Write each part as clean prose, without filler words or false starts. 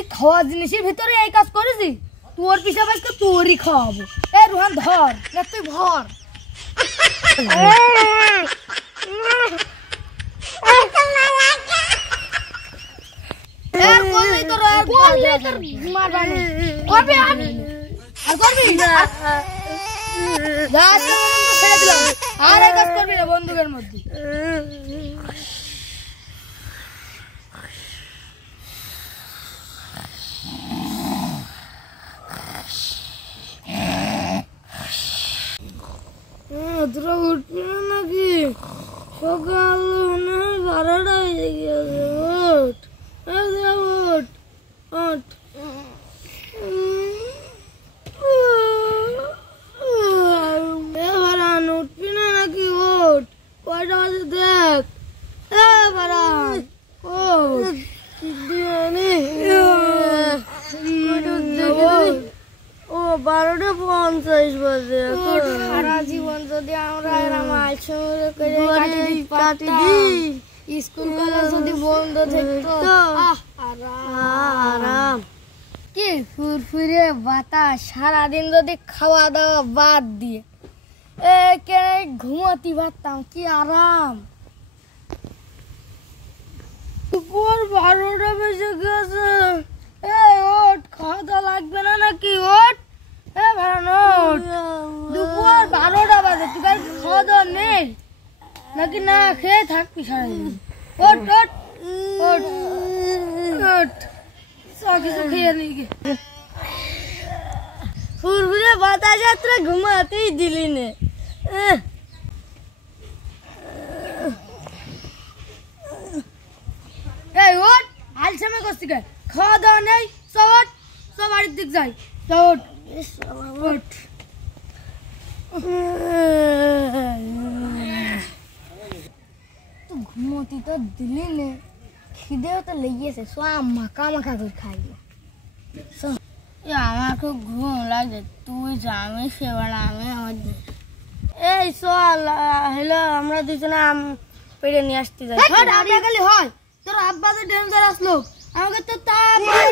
তুই খাওয়া জিনিসের ভিতরে এই কাজ করেছি তোর পিছা বাজকে তোরই খাওয়াবো এ রোহান ধর না তুই ভর বন্দুকের মধ্যে তোরা উঠবি না নাকি সকাল 12টা হয়ে গেছে ওঠ উঠবি না নাকি ওঠ কয়টা বাজে দেখ ও 12:50 বাজে সারা জীবন যদি আমরা স্কুল কলেজ যদি বন্ধ থাকতো আরাম কি ফুরফুরে বাতাস সারাদিন যদি খাওয়া দাওয়া বাদ দিয়ে ঘুমাতে পারতাম কি আরাম দুপুর 12টা বেজে গেছে ওঠ খাওয়া দাওয়া লাগবে না নাকি ওঠ দুপুর 12টা বাজে তুই খাওয়া দাওয়া নেই নাকি না খেয়ে থাকবি সারাদিন ওঠ ওঠ ওঠ ওঠ কিছু খেয়ে নিয়ে ফুরফুরে বাতাস তোরা ঘুমাতেই দিলি নে এই ওঠ আলসামে করছি খাওয়া দাওয়া নেই সব বাড়ির দিক যাই ঘুমতি তো দিলি নে খিদেও তো লেগেছে মাখা করে খাইবে আমার খুব ঘুম লাগে তুই যা আমি সেবার আমি আমার এই চল হ্যালো আমরা দুজনে আম পেড়ে নিয়ে আসতে যাই হয় তোর আব্বা তো ডেঞ্জার আসলো আমাকে তো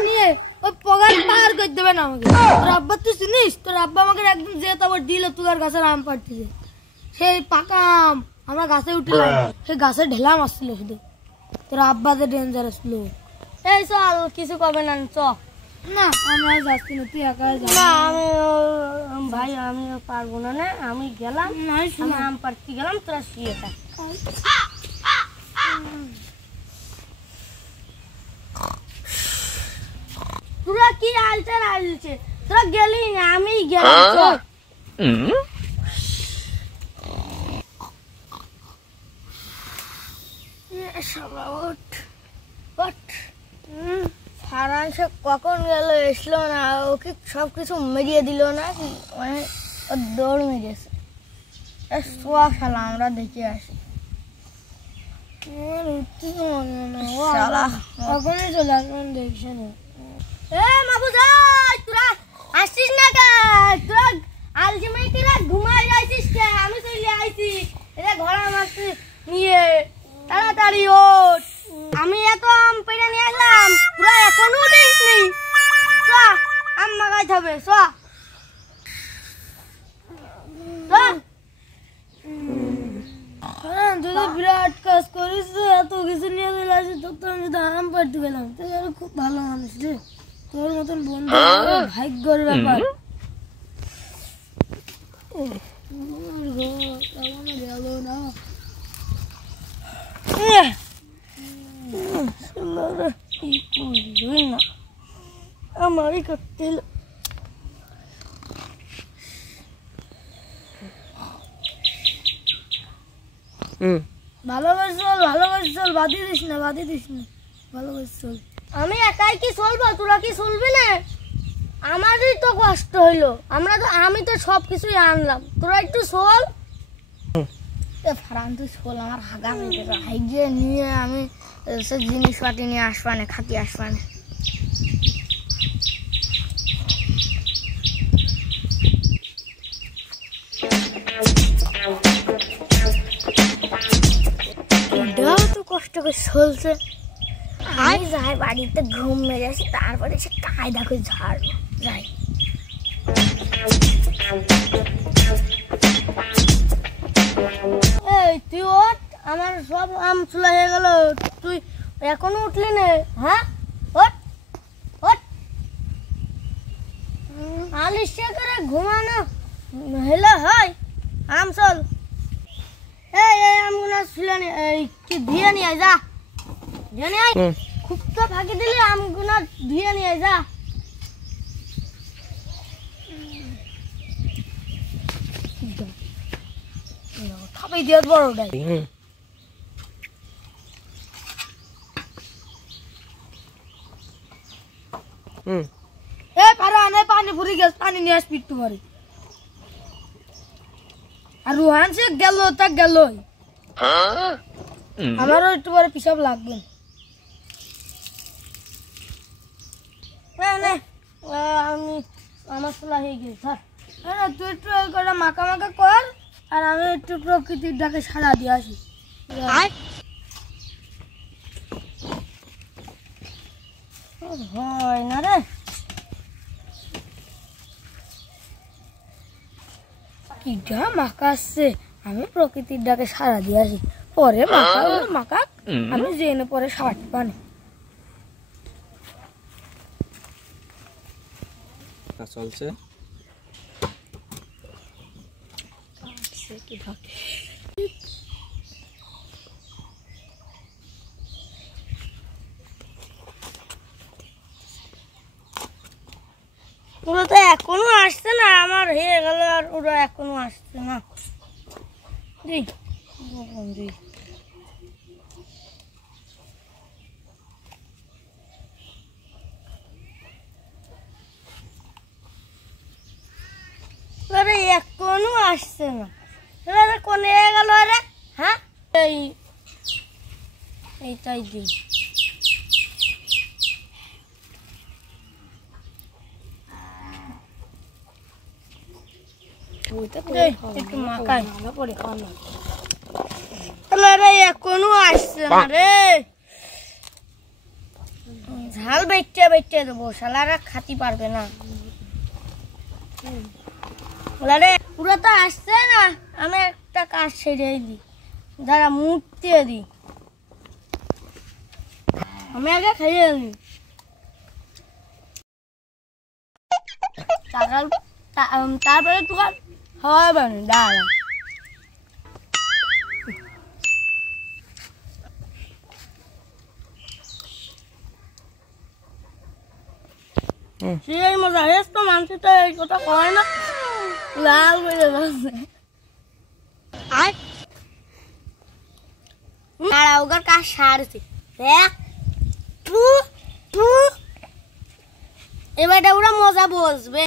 নিয়ে ওই পগার পার করে দেবে না আমাকে তোর আব্বা তুই চিনিস তোর আব্বা আমাকে একদিন যে তারপর দিল তুগার গাছের আম পাড়তেছে সেই পাকা আম আমরা গাছে উঠলাম সেই গাছে ঢেলাম আসছিল শুধু তোর আব্বা তো ডেঞ্জার আসলো এই চল কিছু কবে না চ না আমরা যাচ্ছি না তুই একা না আমি ভাই আমি পারবো না আমি গেলাম আম পাড়তে গেলাম তোরা শুয়ে থাক তোরা কি আলছে তোরা গেলি না আমি গেলাম ফারানসে কখন গেল এসলো না ওকে সবকিছু মেরিয়ে দিল না মানে ওর দৌড় মেরিয়েছে শোয়া খেলা আমরা দেখে আসি কখনই চলে আসবেন দেখছে না তোরা আসছিস না তোরা আলজিমাইটিরা ঘুমাই যাইছিস আমি চলে আইছি এটা ঘোড়া মাছ নিয়ে তাড়াতাড়ি ওঠ আমি এত আম পেড়ে নিয়ে আসলাম পুরো এখনো উঠিসনি আম মাগাইতে হবে তুই তো বিরাট কাজ করিস এত কিছু নিয়ে চলে আসিস তোর তো আমি যদি আরাম পাড়তে গেলাম তুই খুব ভালো মানুষ রে তোর মতন বন্ধু ভাগ্যের ব্যাপার গেল না আমারই করতে ভালোবাসি চল বাদি দিস না ভালোবাসি চল আমি একাই কি চলবো তোরা কি চলবি না আমারই তো কষ্ট হইলো আমি তো সবকিছুই আনলাম তোরা একটু চল ফারান তুই চল আমার হাগা হাইগে নিয়ে আমি সব জিনিসপাতি নিয়ে আসবানে খাতি আসবানে তো কষ্ট করে চলছে আমি যাই বাড়িতে ঘুম মেরে আসি, তারপরে সে কায়দা করে ঝাড় যাই। এই তুই ওঠ, আমার সব আম চুলা হয়ে গেল, তুই এখনো উঠলি না? হ্যাঁ ওঠ ওঠ, আলিশে করে ঘুমানো হেলে হয়? আম চল, এই আমগুলো ছিল কি ধুয়ে নিয়ে যা, ধুয়ে নিয়ে খুব তো ফাঁকি দিলি, আমগুলো ধুয়ে নিয়ে যা। খাবাই দিয়ে বড়টাই পানি ভরে গেছে, পানি নিয়ে আসবি একটু পরে। আর রুহান সে গেল তা গেল, আমারও একটু পরে পিসাব লাগবে। আমি আমার চুলা হয়ে গেছে, তুই একটু করে মাখা মাখা কর, আর আমি একটু প্রকৃতির ডাকে সাড়া দিয়ে আসি। হয় না রে, কিটা মাকা আসছে, আমি প্রকৃতির ডাকে সাড়া দিয়ে আসি, পরে মাকা মাকা আমি জেনে পরে সাবাট পানি চলছে। ওরা তো এখনো আসছে না, আমার হয়ে গেল আর ওরা এখনো আসছে না। এখনো আসছে না, কোনে গেল রে? হ্যাঁ এইটাই দিই, একটু মাখাই পরে খাওয়া। এখনো আসছে না রে, ঝাল বেটে বেটে দেবো, শালারা খাতি পারবে না। পুরো তো আসছে না, আমি একটা কাজ সেরে দিই, দাঁড়া মুখ দিয়ে দিই, আমি আগে খাইয়ে দিই। তারপরে তোমার হবে না, দাঁড়া সেই মজা হয়েছে তো, মানুষ তো এই কথা কয় না, লাল হয়ে যাচ্ছে। দাঁড়া ওগার কাজ সারছে, এবার ওরা মজা বসবে।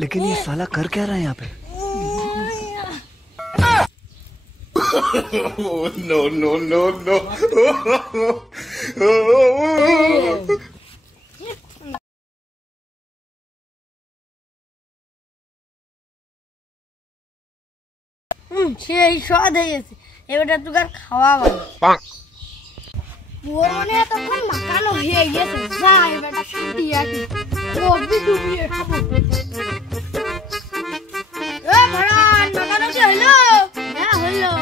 लेकिन ये साला कर क्या रहा है यहाँ पे? No, no, no, no. সেই স্বাদ হয়ে গেছে, এবারটা তোকে আর খাওয়া ভালো। ওর মনে তখন মাখানো হয়ে গেছে, যা এবারটা শুকিয়ে আসি, কবি ডুবিয়ে খাবো। মাখানো কি হইলো? হ্যাঁ হইলো।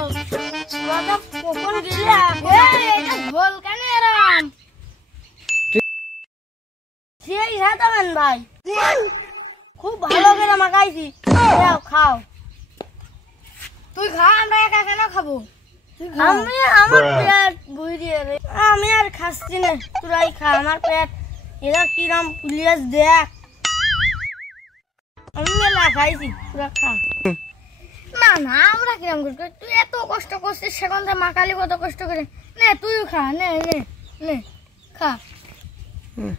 কখন গেলে এটা ভোল কেন এরাম? সেই সাতাবেন ভাই, খুব ভালো করে মাখাইছি, খাও। তুই খা, আমরা একা কেন খাবো? আমি আমার পেট বুঝিয়ে রে, আমি আর খাচ্ছি না, তোরাই খা। আমার পেট এরা কিরম পুলিশ দেখ, আমি মেলা খাইছি, তোরা খা। না না আমরা কিরম করি, তুই এত কষ্ট করছিস, সেখান থেকে মাখালি কত কষ্ট করে, নে তুইও খা, নে নে নে খা।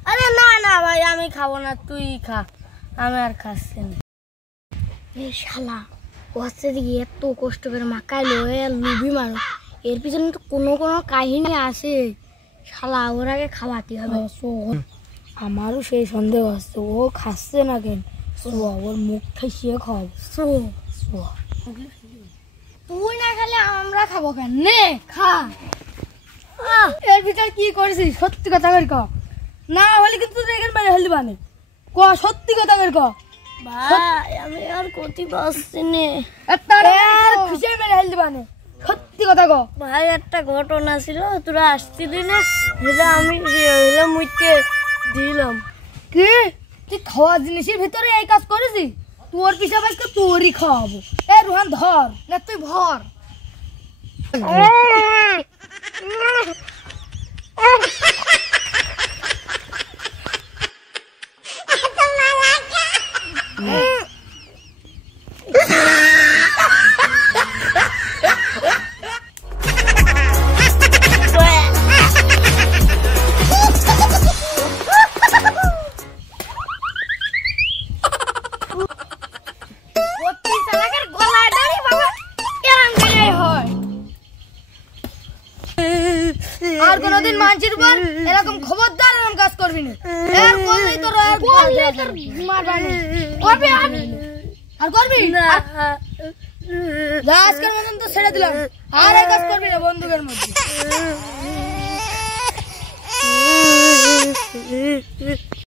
আরে না না ভাই আমি খাবো না, তুই খা, আমি আর খাচ্ছি না। শালা হচ্ছে দিকে এত কষ্ট করে মাখাইলো, লুবি মানুষ, এর পিছনে তো কোনো কোনো কাহিনী আছে, শালা ওর আগে খাওয়াতে হবে। আমারও সেই সন্দেহ আসছে, ও খাচ্ছে না কেন, ওর মুখ ঠাইসিয়ে খাওয়াবো। তুই না খেলে আমরা খাবো কেন? নে খা। এর ভিতর কি করেছিস সত্যি কথা করে ক, না হলে কিন্তু রেগের মেরে হলি বানে। ক সত্যি কথা করে ক। ভাই আমি আর কতি পাচ্ছি নে, খুশি মেরে হলি বানে। সত্যি কথা ক ভাই। একটা ঘটনা ছিল, তোরা আসছিলি না, সেটা আমি মুইকে দিলাম। কি তুই খাওয়া জিনিসের ভিতরে এই কাজ করেছিস? তোর পিছা বাজকে তোরই খাওয়াবো। এ রোহান ধর না, তুই ভর। আর কোনদিন মানছির উপর এরকম খবরদার এরকম কাজ করবি না। এর করলেই তোর মারবানি করবি আর করবি না। আজকের মতন তো ছেড়ে দিলাম, আর এই কাজ করবি না বন্দুকের মধ্যে।